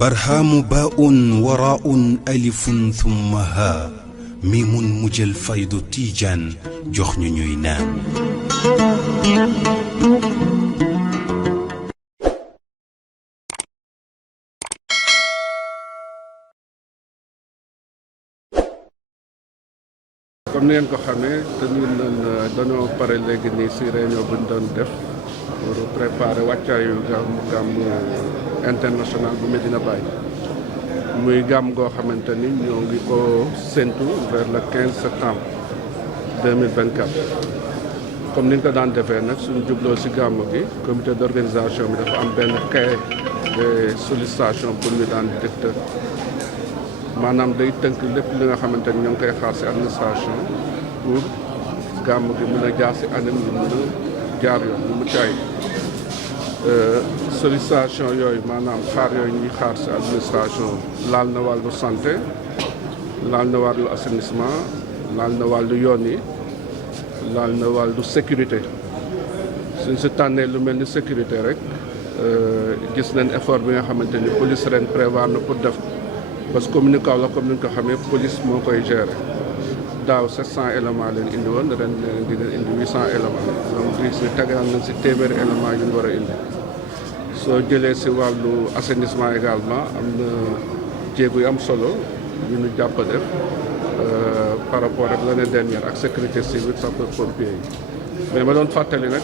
برهام باء وراء ألف ثم ها ميم مجل فيض تيجان جخن نينان comme ni ngeen ko xamee te ñun dañoo pare léegi nii si réunion bu ñu doon def pour préparer wàccaayu gàmmu international bu Medina Baye muy gàmm goo xamante ni ñoo ngi ko séntu vers le 15 septembre 2024. comme ni ñu ko daan defee nag suñu jubloo si gàmm gi comité d'organisation bi dafa am benn cahier de sollicitation pour ñu daan dicter maanaam day tënk lépp li nga xamante ni ñoo ngi koy xaar si administration pour gàmm gi mën a jaar si anam yu mën a jaar yoon yu mu caay sollicitation yooyu maanaam xaar yooyu ñuy xaar si administration laal na wàllu santé laal na wàllu assainissement laal na wàllu yoon yi laal na wàllu sécurité suñ si tànnee lu mel ni sécurité rek gis nañ effort bi nga xamante ni police ren prévoir na pour def parce que commune Kaolack comme ni ñu ko xamee police moo koy gérer daaw 700 éléments leen indi woon ren di leen indi 800 éléments donc gis ni tegal nañ si téeméeri éléments yu ñu war a indi soo jëlee si wàllu assainissement également am na jéego yu am solo yu ñu jàpp def par rapport ak l'année dernière ak sécurité civile sapeur pompier yi mais ma doon fàttali nag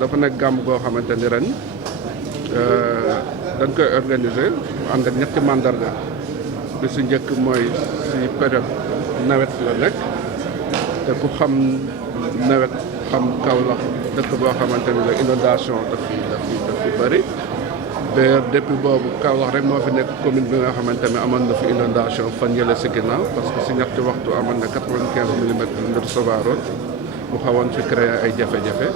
dafa nekk gàmm goo xamante ni ren dañ koy organiser ànd ak ñetti mandarga bi si njëkk mooy si période nawet la nekk te ku xam nawet xam Kaolack dëkk boo xamante ni la inondation daf fi bëri d'ailleurs depuis boobu Kaolack rek moo fi nekk commune bi nga xamante ne amoon na fi inondation fan yële si ginnaaw parce que si ñetti waxtu amoon na 95 millimètres de recevoir mu xawoon fi créer ay jafe-jafe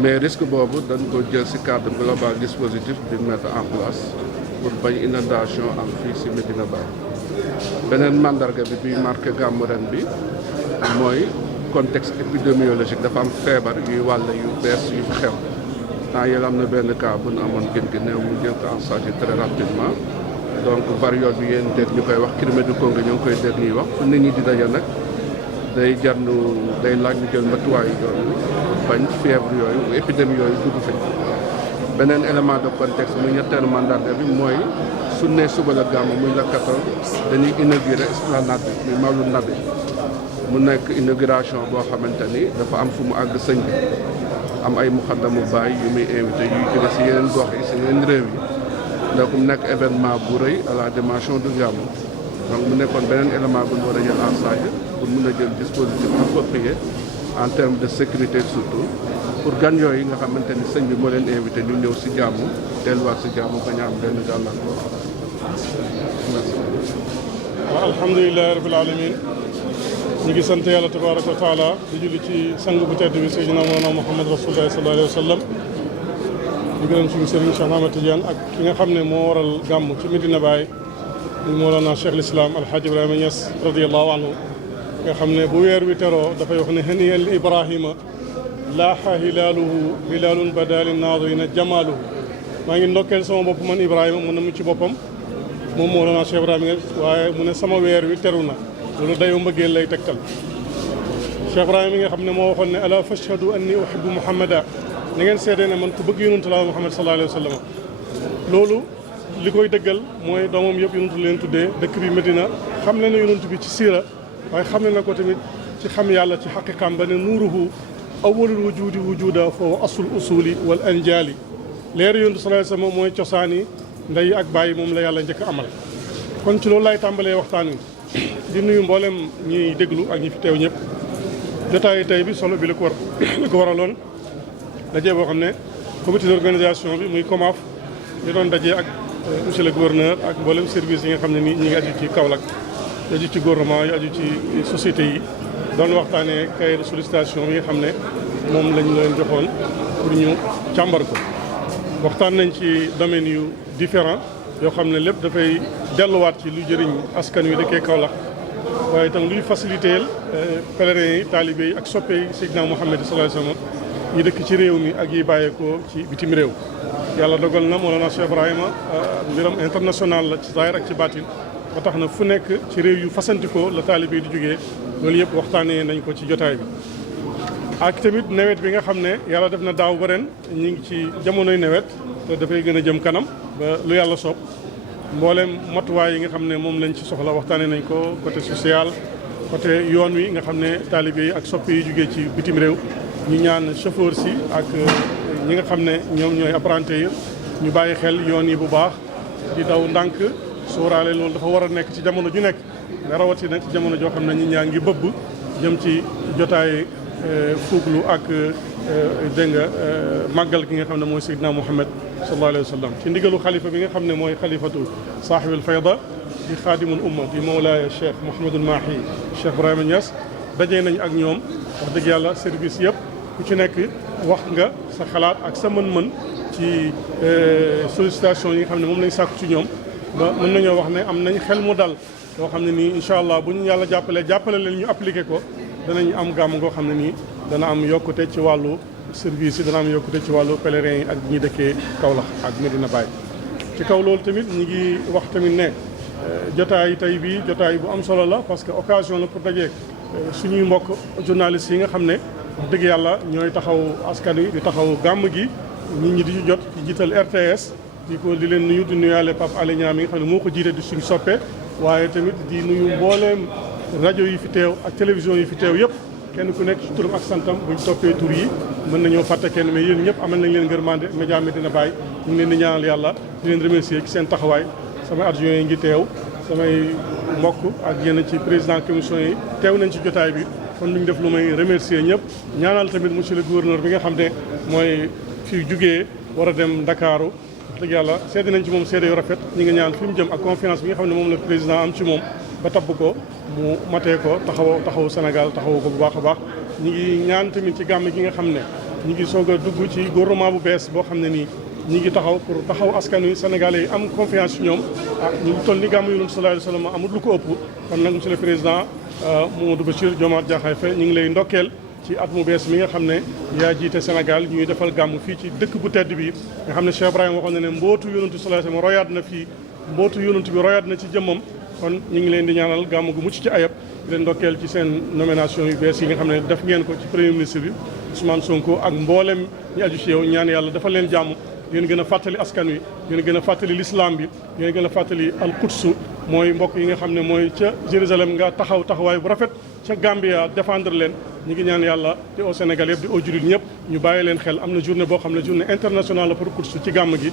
mais risque boobu dañ ko jël si cadre global dispositif bi mettre en place pour bañ inondation am fii si Medina Baye beneen mandarga bi biy marqué gàmmu ren bi mooy contexte épidémiologique dafa am feebar yuy wàll yu bees yu fi xew temps yële am na benn cas bu nu amoon gën gi néew mu jël ko en charge très rapidement donc variole bi yéen dégg ñu koy wax Crimée du Congo ñoo ngi koy dégg ñuy wax fu nit ñi di daje nag day jar day laaj ñu jël matuwaay yooyu bañ fièvre yooyu épidémie yooyu dugg fi beneen élément de contexte muy ñetteelu mandarga bi mooy su ne suba la gàmm muy la 14 dañuy inauguré esplanade bi muy Mawlud Nabi mu nekk inauguration boo xamante ni dafa am fu mu àgg sëñ bi am ay muxaddamu baay yu muy invité yuy jóge si yeneen gox yi si yeneen réew yi donc mu nekk événement bu rëy à la dimension du gàmm donc mu nekkoon beneen élément bu ñu war a jël en charge pour mun a jël dispositif approprié en termes de sécurité surtout pour gan yooyu nga xamante ni sëñ bi moo leen invité ñu ñëw si jàmm delluwaat si jàmm bañ a am benn gàllankoor. waaw alhamdulilah rabil alamin ñu ngi sant yàlla tabaraka wa taala di julli ci sang bu tedd bi sayyidina Mawlana Muhammad rasulullah sallallahu alayhi wa sallam di gërëm suñu sëriñ Cheikh Ahmad Tidiane ak ki nga xam ne moo waral gàmm ci Medina Baye muy Mawlana Cheikh l'Islam Alhaji Ibrahima Niass radiyallahu anhu nga xam ne bu weer wi teroo dafay wax ne haniyan li Ibrahima laaxa hilaaluhu hilaalun badaali naadirina jamaaluhu maa ngi ndokkeel sama bopp man Ibrahima mu ne mu ci boppam moom Mawlana Cheikh Ibrahima Niass waaye mu ne sama weer wi teru na loolu dayoo mbëggeel lay tegtal Cheikh Ibrahima mi nga xam ne moo waxoon ne ala fashhadu anni uhibbu Muhammada na ngeen seedee ne man ku bëgg yonantu la Muhammad sallallahu alayhi wa sallam loolu li koy dëggal mooy doomam yëpp yonantu leen tuddee dëkk bi Medina xam ne na yonantu bi ci siira waaye xam ne na ko tamit ci xam yàlla ci xaqiqam ba ne nuuruhu awwalul wujudi wujuda foofu asul usuli wal anjaali leeru yonantu sallallahu alayhi wa sallam mooy cosaani ndey ak bàyyi moom la yàlla njëkk amal kon ci loolu laay tàmbalee waxtaan wi di nuyu mboolem ñiy déglu ak ñi fi teew ñëpp jotaay tey bi solo bi li ko waraloon dajee boo xam ne comité d'organisation bi muy COMAF ñu doon dajee ak monsieur le gouverneur ak mboolem service yi nga xam ne nii ñi ngi aju ci Kaolack yu aju ci gouvernement yu aju ci société yi doon waxtaanee cahier de sollicitation bi nga xam ne moom lañ leen joxoon pour ñu càmbar ko waxtaan nañ ci domaines yu différents yoo xam ne lépp dafay delluwaat ci lu jëriñ askan wi dëkkee Kaolack waaye itam luy faciliter pèlerins yi talibé yi ak soppe yi Seydina Mouhamed sallallahu alayhi wa sallam yi dëkk ci réew mi ak yi bàyyeekoo ci bitim réew yàlla dogal na Mawlana Cheikh Ibrahima mbiram international la ci zaahir ak ci baatin ba tax na fu nekk ci réew yu fasantikoo la taalibe yi di jógee loolu yëpp waxtaanee nañ ko ci jotaay bi. ak tamit nawet bi nga xam ne yàlla def na daaw ba ren ñu ngi ci jamonoy nawet te dafay gën a jëm kanam ba lu yàlla soob mboolem matuwaay yi nga xam ne moom lañ ci soxla waxtaanee nañ ko côté social côté yoon wi nga xam ne taalibe yi ak soppe yi jógee ci bitim réew ñu ñaan chauffeur si ak ñi nga xam ne ñoom ñooy apprenti yi ñu bàyyi xel yoon yi bu baax di daw ndànk sóoraale loolu dafa war a nekk ci jamono ju nekk nga rawati nag ci jamono joo xam ne ñi ñaa ngi bëbb jëm ci jotaay fuuglu ak dégg nga màggal gi nga xam ne mooy Seydina Muhammad sallallahu alayhi wa sallam ci ndigalu xalifa bi nga xam ne mooy xalifatu saaxibil fayda di xaadimul umma di mawlaaya Cheikh Mouhamadul Mahi Cheikh Ibrahima Niass dajee nañ ak ñoom wax dëgg yàlla service yëpp ku ci nekk wax nga sa xalaat ak sa mën-mën ci sollicitation yi nga xam ne moom lañ sàkku ci ñoom ba mën nañoo wax ne am nañ xel mu dal yoo xam ne nii incha allah bu ñu yàlla jàppale leen ñu appliqué ko danañ am gàmm goo xam ne nii dana am yokkute ci wàllu service yi dana am yokkute ci wàllu pèlerin yi ak ñi dëkkee Kaolack ak Medina Baye. ci kaw loolu tamit ñi ngi wax tamit ne jotaay tey bii jotaay bu am solo la parce que occasion la pour dajeek suñuy mbokk journalistes yi nga xam ne wax dëgg yàlla ñooy taxaw askan wi di taxaw gàmm gi nit ñi di ci jot ci jiital RTS di leen nuyu di nuyaale Pape Alé Niang mi nga xam ne moo ko jiite di suñu soppe waaye tamit di nuyu mbooleem rajo yi fi teew ak télévision yi fi teew yëpp kenn ku nekk ci turam ak santam buñ toppee tur yi mën nañoo fàtte kenn mais yéen ñëpp amal nañ leen ngërmande média Medina Baye ñu ngi leen di ñaanal yàlla di leen remercier ci seen taxawaay samay adjoint yi ngi teew samay mbokk ak yenn ci président commission yi teew nañ ci jotaay bi kon lu ñu def lu may remercier ñëpp ñaanal tamit monsieur le gouverneur bi nga xam ne mooy fi jugee war a dem Ndakaaru wax dëgg yàlla seede nañ ci moom seede yu rafet ñi nga ñaan fi mu jëm ak confiance bi nga xam ne moom la président am ci moom ba tabb ko mu matee ko taxawu Sénégal taxawu ko bu baax a baax ñi ngi ñaan tamit ci gàmm gi nga xam ne ñi ngi soog a dugg ci gouvernement bu bees boo xam ne nii ñi ngi taxaw pour taxaw askan wi sénégalais yi am confiance ci ñoom ñu ngi toll ni gàmm Yonent sallallahu alayhi wa sallam amul lu ko ëpp kon nag monsieur le président Mamadou Bachir Diomaye Diakhar Faye ñu ngi lay ndokkeel ci at mu bees mi nga xam ne yaa jiite Sénégal ñuy defal gàmm fii ci dëkk bu tedd bi nga xam ne Cheikh Ibrahima waxoon na ne mbootu Yonent sallallahu alayhi wa sallam royaat na fii mbootu Yonent bi royaat na ci jëmmam kon ñu ngi leen di ñaanal gàmm gu mucc ci ayab di leen ndokkeel ci seen nomination yu bees yi nga xam ne def ngeen ko ci premier ministre bi Ousmane Sonko ak mboolem ñi aju ci yow ñaan yàlla dafa leen jàmm yéen gën a fàttali askan wi yéen gën a fàttali l'islam bi yéen gën a fàttali al Quds mooy mbokk yi nga xam ne mooy ca Jérusalem nga taxawaay bu rafet ca Gambia défendre leen ñi ngi ñaan yàlla te au Sénégal yëpp di au jullit ñëpp ñu bàyyi leen xel am na journée boo xam ne journée internationale la pour Quds ci gàmm gi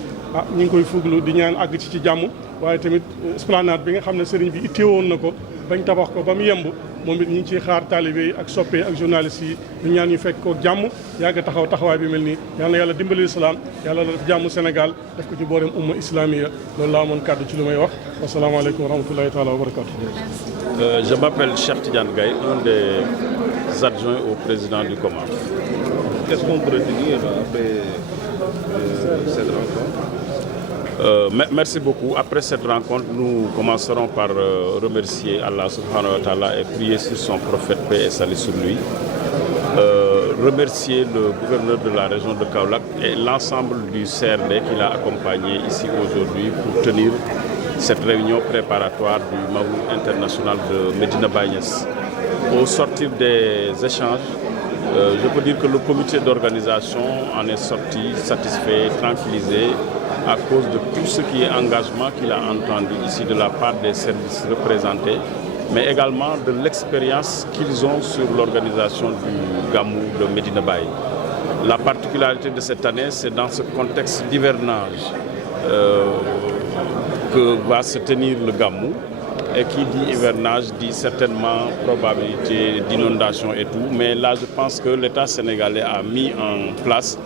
ñi ngi koy fuglu di ñaan àgg ci jàmm waaye tamit esplanade bi nga xam ne sëriñ bi itteewoon na ko bañ tabax ko ba mu yemb moom it ñu ngi ciy xaar taalibe yi ak soppe ak journalistes yi ñu ñaan ñu fekk ko jàmm yàgg taxawaay bi mel nii yal na yàlla dimbali islam yàlla def jàmm Sénégal def ko ci boolem umma islamiya loolu laa amoon kàddu ci lu may wax wasalaamaaleykum wa rahmatullahi taala wa barakatu. Je m'appelle Cheikh Tidiane Gaye, un des adjoints au président du COMAF. Qu'est-ce qu'on pourrait dire après cette rencontre? Merci beaucoup. Après cette rencontre, nous commencerons par remercier Allah subhanahu wa ta'ala et prier sur son prophète, paix et salut sur lui. Remercier le gouverneur de la région de Kaolack et l'ensemble du CRD qui l'a accompagné ici aujourd'hui pour tenir cette réunion préparatoire du Mawlud international de Medina Baye Niass. Au sortir des échanges, je peux dire que le comité d'organisation en est sorti satisfait, tranquillisé à cause de tout ce qui est engagement qu'il a entendu ici de la part des services représentés, mais également de l'expérience qu'ils ont sur l'organisation du Gamou de Medina Baye. La particularité de cette année, c'est dans ce contexte d'hivernage que va se tenir le Gamou. Et qui dit hivernage dit certainement probabilité d'inondation et tout. Mais là, je pense que l'État sénégalais a mis en place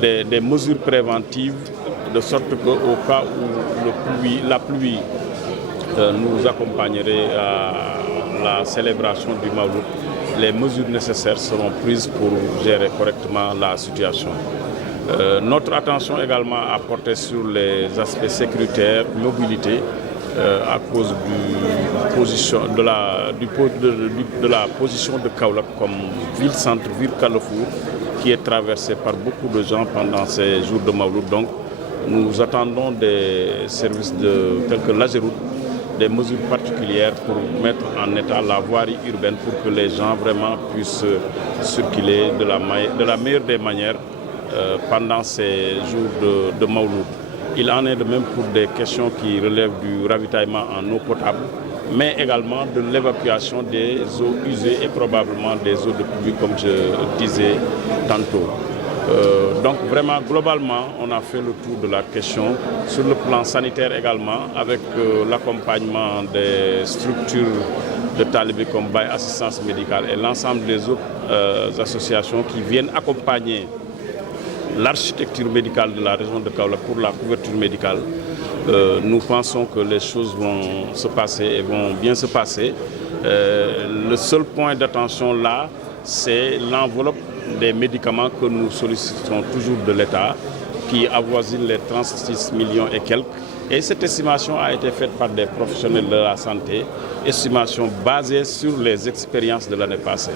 des mesures préventives de sorte qu'au cas où la pluie nous accompagnerait à la célébration du Mawlud, les mesures nécessaires seront prises pour gérer correctement la situation. Notre attention également a porté sur les aspects sécuritaires, mobilité, à cause de la position de Kaolack comme ville-centre, ville Carrefour, qui est traversée par beaucoup de gens pendant ces jours de Mawlud. Donc, Nous attendons des services tels que l'AGEROUTE, des mesures particulières pour mettre en état la voirie urbaine pour que les gens vraiment puissent circuler de la meilleure des manières pendant ces jours de Mawlud. Il en est de même pour des questions qui relèvent du ravitaillement en eau potable, mais également de l'évacuation des eaux usées et probablement des eaux de pluie, comme je disais tantôt. Donc vraiment, globalement, on a fait le tour de la question sur le plan sanitaire également, avec l'accompagnement des structures de talibé comme Baye Assistance Médicale et l'ensemble des autres associations qui viennent accompagner l'architecture médicale de la région de Kaolack pour la couverture médicale. Nous pensons que les choses vont se passer et vont bien se passer. Le seul point d'attention là, c'est l'enveloppe des médicaments que nous sollicitons toujours de l'État, qui avoisine les 36 millions et quelques. Et cette estimation a été faite par des professionnels de la santé, estimation basée sur les expériences de l'année passée.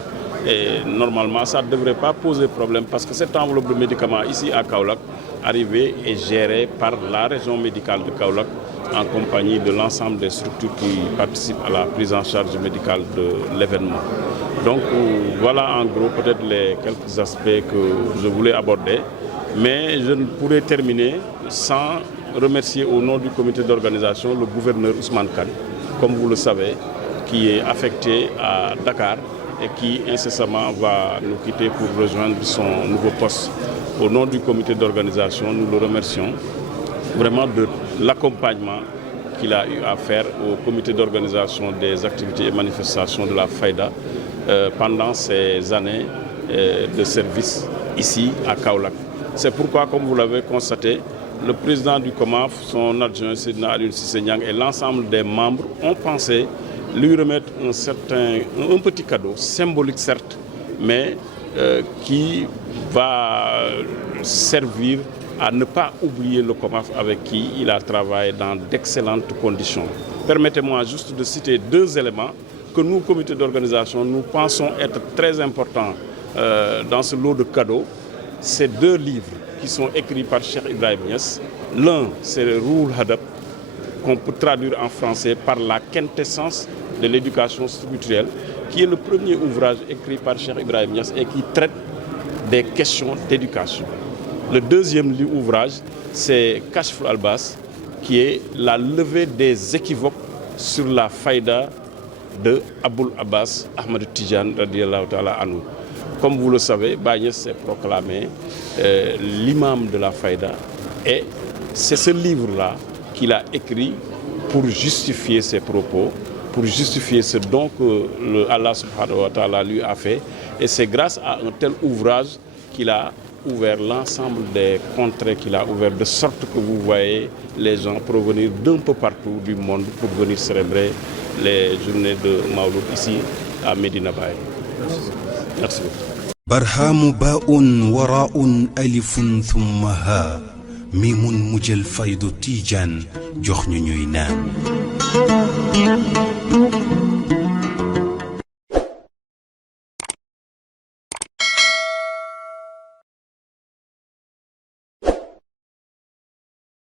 Et normalement, ça ne devrait pas poser problème parce que cette enveloppe de médicaments ici à Kaolack, arrivée et gérée par la région médicale de Kaolack en compagnie de l'ensemble des structures qui participent à la prise en charge médicale de l'événement. Donc voilà en gros peut-être les quelques aspects que je voulais aborder, mais je ne pourrais terminer sans remercier au nom du comité d'organisation le gouverneur Ousmane Kane, comme vous le savez, qui est affecté à Dakar et qui incessamment va nous quitter pour rejoindre son nouveau poste. Au nom du comité d'organisation, nous le remercions vraiment de l'accompagnement qu'il a eu à faire au comité d'organisation des activités et manifestations de la Fayda pendant ces années de service ici à Kaolack. C'est pourquoi, comme vous l'avez constaté, le président du COMAF, son adjoint Seydina Alioune Cissé Niang et l'ensemble des membres ont pensé lui remettre un petit cadeau, symbolique certes, mais qui va servir à ne pas oublier le COMAF avec qui il a travaillé dans d'excellentes conditions. Permettez-moi juste de citer deux éléments que nous, comité d'organisation, nous pensons être très importants dans ce lot de cadeaux. Ces deux livres qui sont écrits par Cheikh Ibrahim Niass. L'un, c'est le Ruhul Hadab, qu'on peut traduire en français par la quintessence de l'éducation spirituelle, qui est le premier ouvrage écrit par Cheikh Ibrahim Niass et qui traite des questions d'éducation. Le deuxième ouvrage, c'est Kashful Albas, qui est la levée des équivoques sur la faïda de Aboul Abbas Ahmad Tijan radiyallahu ta'ala anhu. Comme vous le savez, Baye Niass s'est proclamé l'imam de la faïda et c'est ce livre-là qu'il a écrit pour justifier ses propos, pour justifier ce don que Allah subhanahu wa ta'ala lui a fait. Et c'est grâce à un tel ouvrage qu'il a ouvert l'ensemble des contrées qu'il a ouvert, de sorte que vous voyez les gens provenir d'un peu partout du monde pour venir célébrer les journées de Mawlud ici à Medina Baye. Merci beaucoup. برهام باء وراء ألف ثم ها ميم مجل فيض تيجان جخن نينان